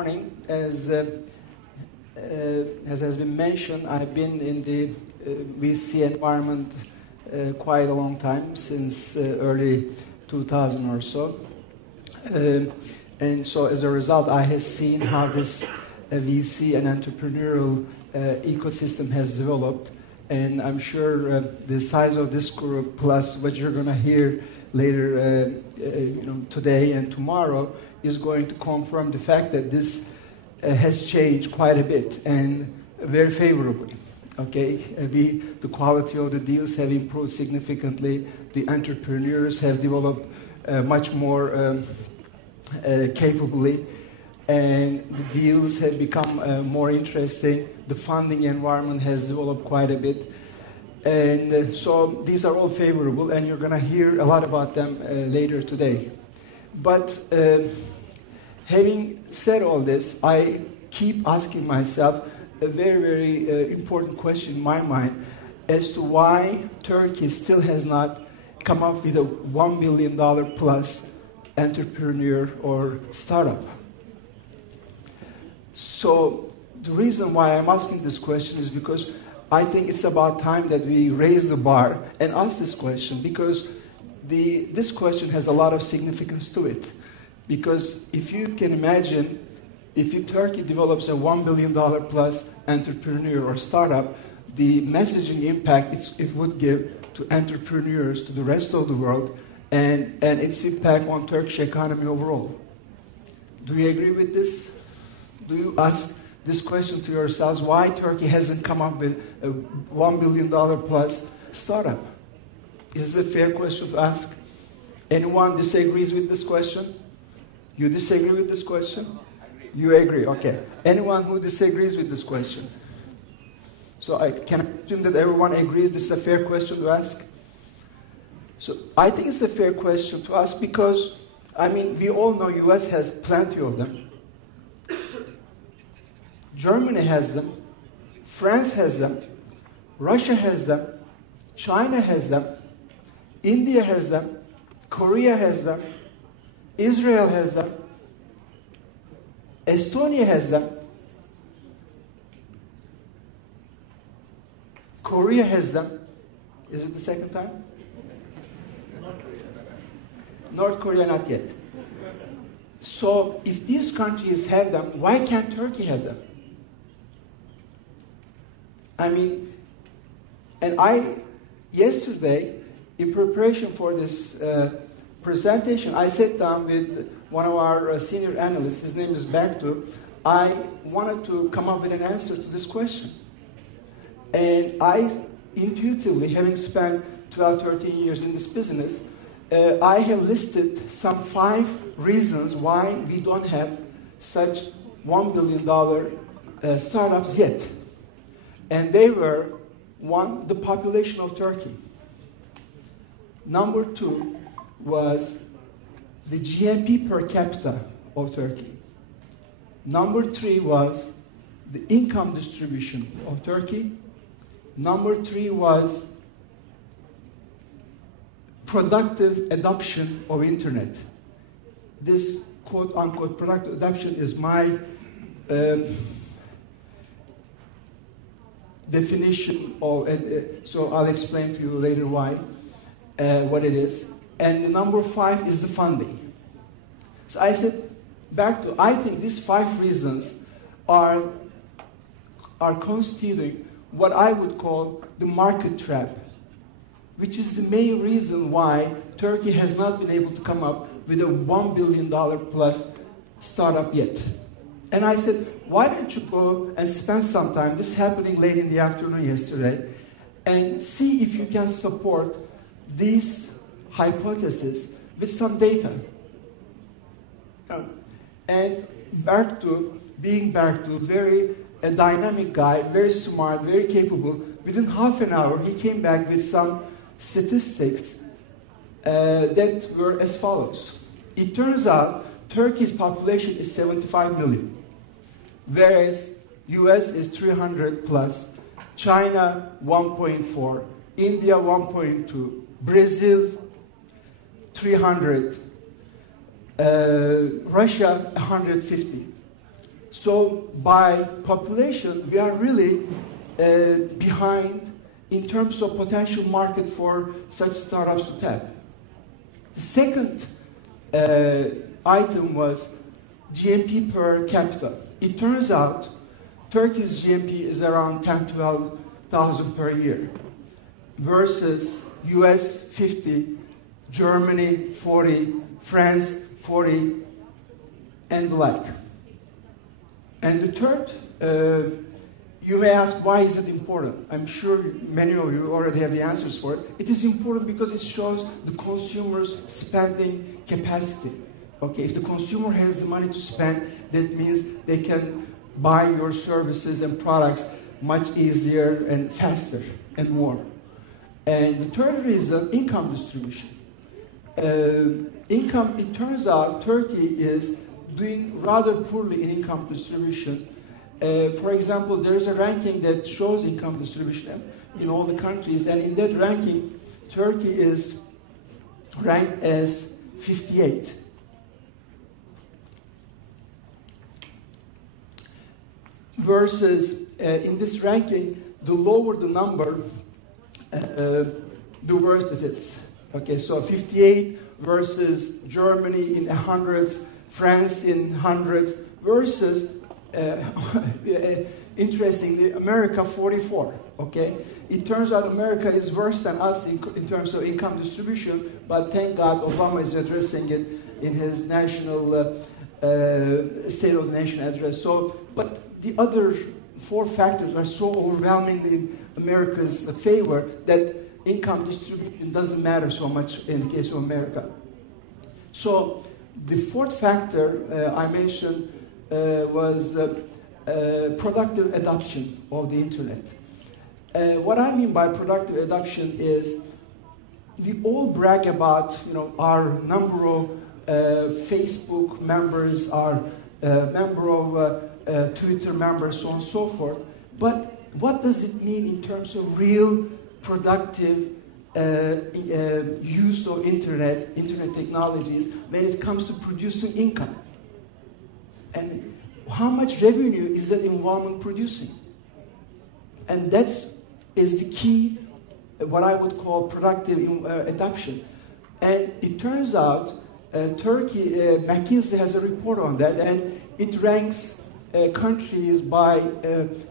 morning. As has been mentioned, I've been in the VC environment quite a long time, since early 2000 or so. And so as a result, I have seen how this VC and entrepreneurial ecosystem has developed. And I'm sure the size of this group, plus what you're going to hear later today and tomorrow, is going to confirm the fact that this has changed quite a bit and very favorably. Okay, the quality of the deals have improved significantly. The entrepreneurs have developed much more capably, and the deals have become more interesting. The funding environment has developed quite a bit. And so these are all favorable, and you're going to hear a lot about them later today. But having said all this, I keep asking myself a very, very important question in my mind as to why Turkey still has not come up with a $1 billion plus entrepreneur or startup. So the reason why I'm asking this question is because I think it's about time that we raise the bar and ask this question, because this question has a lot of significance to it. Because if you can imagine, if Turkey develops a $1 billion plus entrepreneur or startup, the messaging impact it would give to entrepreneurs, to the rest of the world, and its impact on Turkish economy overall. Do you agree with this? Do you ask this question to yourselves, why Turkey hasn't come up with a $1 billion plus startup? Is this a fair question to ask? Anyone disagrees with this question? You disagree with this question? You agree, okay. Anyone who disagrees with this question? So I can assume that everyone agrees this is a fair question to ask? So I think it's a fair question to ask because, we all know US has plenty of them. Germany has them. France has them. Russia has them. China has them. India has them. Korea has them. Israel has them. Estonia has them. Korea has them. Is it the second time? North Korea not yet. So if these countries have them, why can't Turkey have them? Yesterday, in preparation for this presentation, I sat down with one of our senior analysts. His name is Bertu. I wanted to come up with an answer to this question. And I intuitively, having spent 12, 13 years in this business, I have listed some 5 reasons why we don't have such $1 billion startups yet. And they were, 1, the population of Turkey. Number 2 was the GNP per capita of Turkey. Number 3 was the income distribution of Turkey. Number 3 was productive adoption of internet. This quote-unquote productive adoption is my definition of, so I'll explain to you later why, what it is. And number 5 is the funding. So I said, I think these 5 reasons are constituting what I would call the market trap, which is the main reason why Turkey has not been able to come up with a $1 billion plus startup yet. And I said, why don't you go and spend some time, this happening late in the afternoon yesterday, and see if you can support these hypotheses with some data. And Bertu, being Bertu, very a dynamic guy, very smart, very capable, within half an hour he came back with some statistics that were as follows. It turns out Turkey's population is 75 million, whereas US is 300 plus, China 1.4, India 1.2, Brazil 300, Russia 150. So by population, we are really behind in terms of potential market for such startups to tap. The second item was GMP per capita. It turns out Turkey's GMP is around 10, 12,000 per year versus US 50, Germany 40, France 40, and the like. And the third, you may ask, why is it important? I'm sure many of you already have the answers for it. It is important because it shows the consumer's spending capacity. Okay, if the consumer has the money to spend, that means they can buy your services and products much easier and faster and more. And the third reason, income distribution. It turns out Turkey is doing rather poorly in income distribution. For example, there is a ranking that shows income distribution in all the countries, and in that ranking, Turkey is ranked as 58. Versus, in this ranking, the lower the number, the worse it is. Okay, so 58 versus Germany in hundreds, France in hundreds, versus, interestingly, America 44. Okay, it turns out America is worse than us in terms of income distribution, but thank God Obama is addressing it in his national State of the Nation address. So, but the other four factors are so overwhelmingly in America's favor that income distribution doesn't matter so much in the case of America. So the fourth factor I mentioned was productive adoption of the internet. What I mean by productive adoption is we all brag about our number of Facebook members, our number of Twitter members, so on and so forth. But what does it mean in terms of real productive use of internet technologies when it comes to producing income? And how much revenue is that environment producing? And that is the key, what I would call productive adoption. And it turns out Turkey, McKinsey has a report on that, and it ranks countries by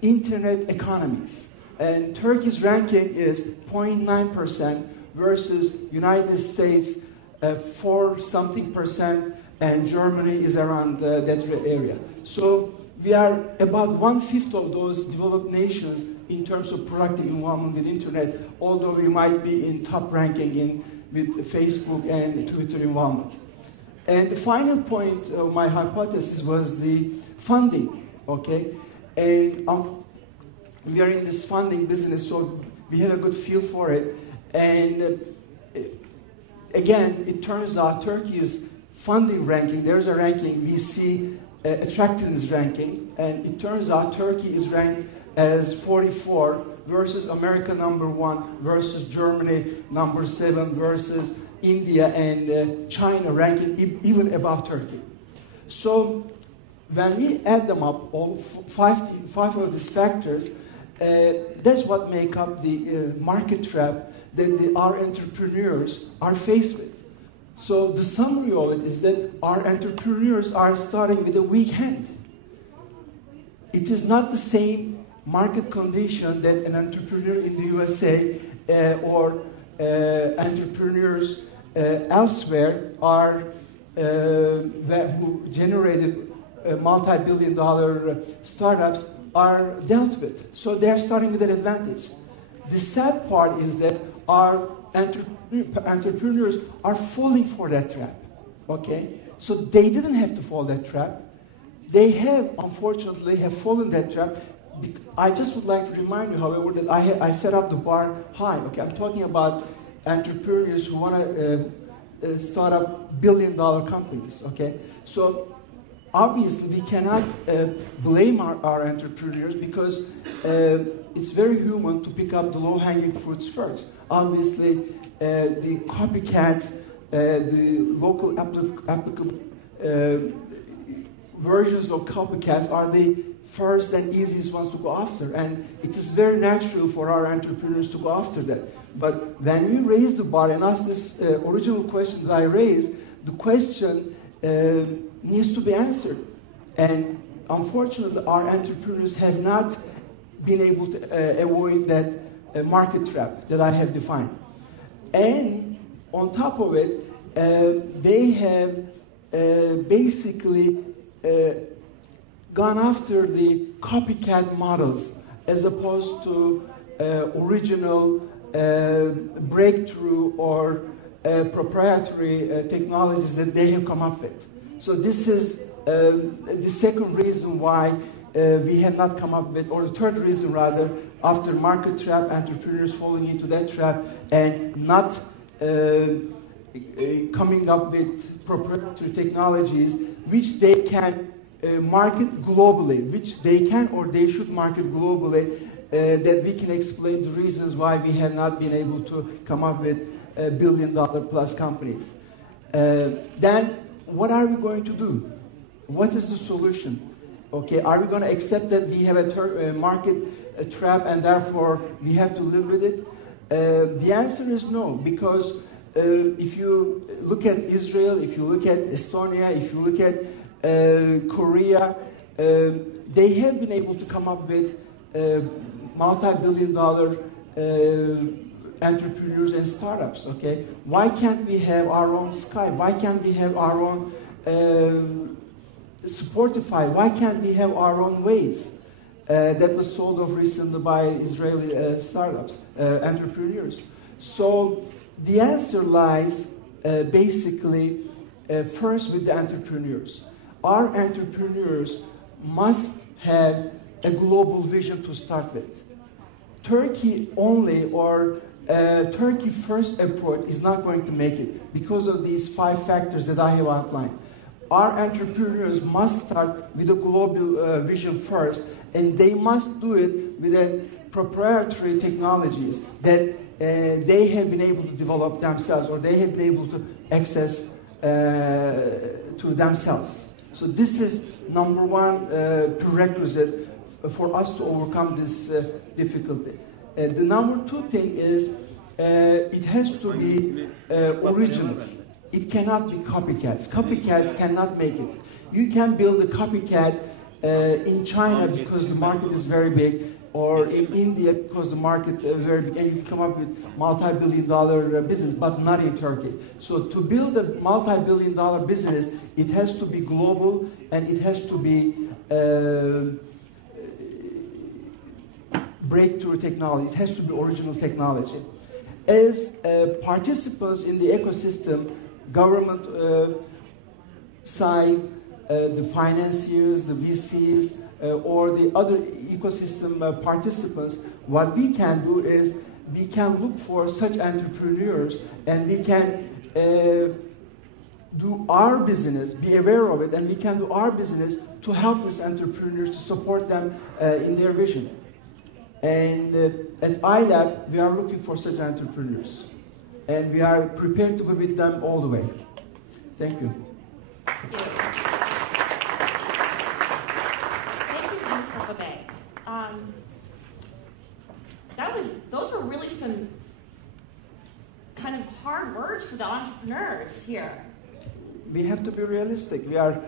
internet economies. And Turkey's ranking is 0.9% versus United States 4-something%, and Germany is around that area. So we are about 1/5 of those developed nations in terms of productive involvement with internet, although we might be in top ranking with Facebook and Twitter involvement. And the final point of my hypothesis was the funding, okay? And we are in this funding business, so we have a good feel for it. And again, it turns out Turkey's funding ranking, there's a ranking, we see attractiveness ranking, and it turns out Turkey is ranked as 44 versus America #1 versus Germany #7 versus India and China ranking even above Turkey. So when we add them up, all five of these factors, that's what make up the market trap that our entrepreneurs are faced with. So the summary of it is that our entrepreneurs are starting with a weak hand. It is not the same market condition that an entrepreneur in the USA or entrepreneurs elsewhere are who generated multi-billion-dollar startups are dealt with. So they are starting with an advantage. The sad part is that our entrepreneurs are falling for that trap. Okay, so they didn't have to fall that trap. They have, unfortunately, fallen that trap. I just would like to remind you, however, that I set up the bar high. Okay, I'm talking about entrepreneurs who want to start up billion-dollar companies. Okay, so obviously we cannot blame our entrepreneurs because it's very human to pick up the low-hanging fruits first. Obviously, the copycats, the local applicable versions of copycats are the first and easiest ones to go after. And it is very natural for our entrepreneurs to go after that. But when we raise the bar and ask this original question that I raised, the question needs to be answered. And unfortunately, our entrepreneurs have not been able to avoid that market trap that I have defined. And on top of it, they have basically gone after the copycat models as opposed to original breakthrough or proprietary technologies that they have come up with. So this is the second reason why we have not come up with, or the third reason rather, after market trap, entrepreneurs falling into that trap and not coming up with proprietary technologies which they can market globally, which they can or they should market globally, that we can explain the reasons why we have not been able to come up with billion-dollar plus companies. Then what are we going to do? What is the solution? Okay, are we going to accept that we have a market trap and therefore we have to live with it? The answer is no, because if you look at Israel, if you look at Estonia, if you look at Korea, they have been able to come up with multi-billion-dollar entrepreneurs and startups. Okay, why can't we have our own Skype? Why can't we have our own Sportify? Why can't we have our own Waze that was sold off recently by Israeli startups, entrepreneurs? So the answer lies basically first with the entrepreneurs. Our entrepreneurs must have a global vision to start with. Turkey only or Turkey first approach is not going to make it because of these 5 factors that I have outlined. Our entrepreneurs must start with a global vision first, and they must do it with proprietary technologies that they have been able to develop themselves or they have been able to access to themselves. So this is number one prerequisite for us to overcome this difficulty. The number 2 thing is it has to be original. It cannot be copycats. Copycats cannot make it. You can build a copycat in China because the market is very big, or in India because the market is very big, and you can come up with multi-billion-dollar business, but not in Turkey. So to build a multi-billion-dollar business, it has to be global and it has to be breakthrough technology. It has to be original technology. As participants in the ecosystem, government side, the financiers, the VCs, or the other ecosystem participants, what we can do is we can look for such entrepreneurs and we can do our business, be aware of it, and we can do our business to help these entrepreneurs, to support them in their vision. And at iLab, we are looking for such entrepreneurs. And we are prepared to be with them all the way. Thank you. Thank you, Mustafa Bey. Those were really some kind of hard words for the entrepreneurs here. We have to be realistic. We are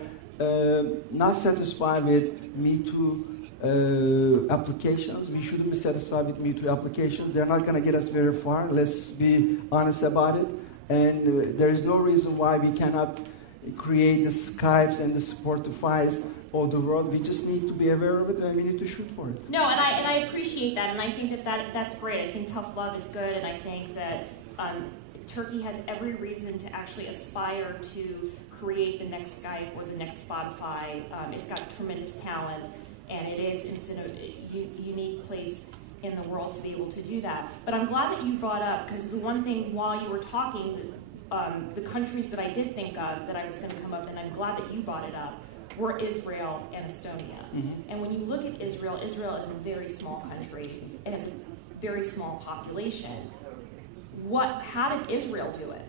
not satisfied with Me Too applications. We shouldn't be satisfied with Me Too applications. They're not going to get us very far. Let's be honest about it. And there is no reason why we cannot create the Skypes and the Sportifys of the world. We just need to be aware of it and we need to shoot for it. No, and I appreciate that, and I think that's great. I think tough love is good, and I think that Turkey has every reason to actually aspire to create the next Skype or the next Spotify. It's got tremendous talent, and it's in a unique place in the world to be able to do that. But I'm glad that you brought up, because the one thing while you were talking, the countries that I did think of that I was going to come up, and I'm glad that you brought it up, were Israel and Estonia. Mm-hmm. And when you look at Israel, Israel is a very small country. It has a very small population. How did Israel do it?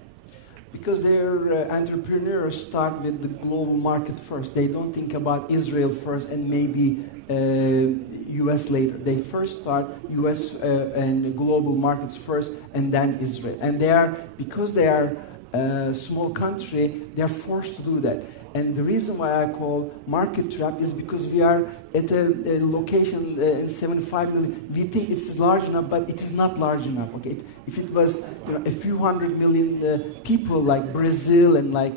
Because their entrepreneurs start with the global market first. They don't think about Israel first and maybe US later. They first start US and the global markets first and then Israel. And because they are a small country, they are forced to do that. And the reason why I call market trap is because we are at a location in 75 million. We think it's large enough, but it is not large enough. Okay, if it was a few 100 million people like Brazil and like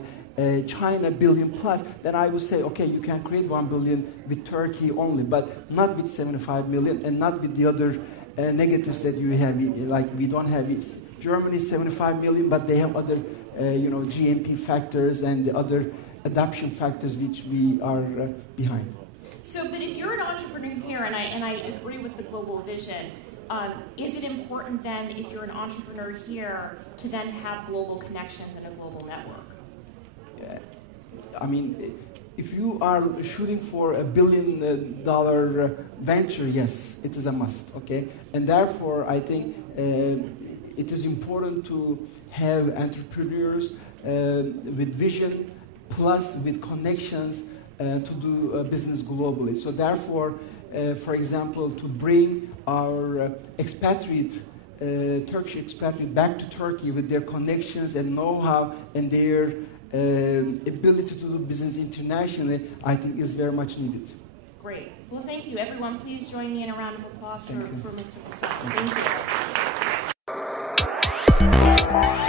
China billion plus, then I would say, okay, you can create 1 billion with Turkey only, but not with 75 million and not with the other negatives that you have. Like we don't have it. Germany is 75 million, but they have other GNP factors and the other adoption factors which we are behind. So, but if you're an entrepreneur here, and I agree with the global vision, is it important then, if you're an entrepreneur here, to then have global connections and a global network? I mean, if you are shooting for $1 billion venture, yes, it is a must, okay? And therefore, I think it is important to have entrepreneurs with vision, plus with connections to do business globally. So therefore, for example, to bring our Turkish expatriate back to Turkey with their connections and know-how and their ability to do business internationally, I think is very much needed. Great. Well, thank you. Everyone, please join me in a round of applause for Mr. Mustafa. Thank you.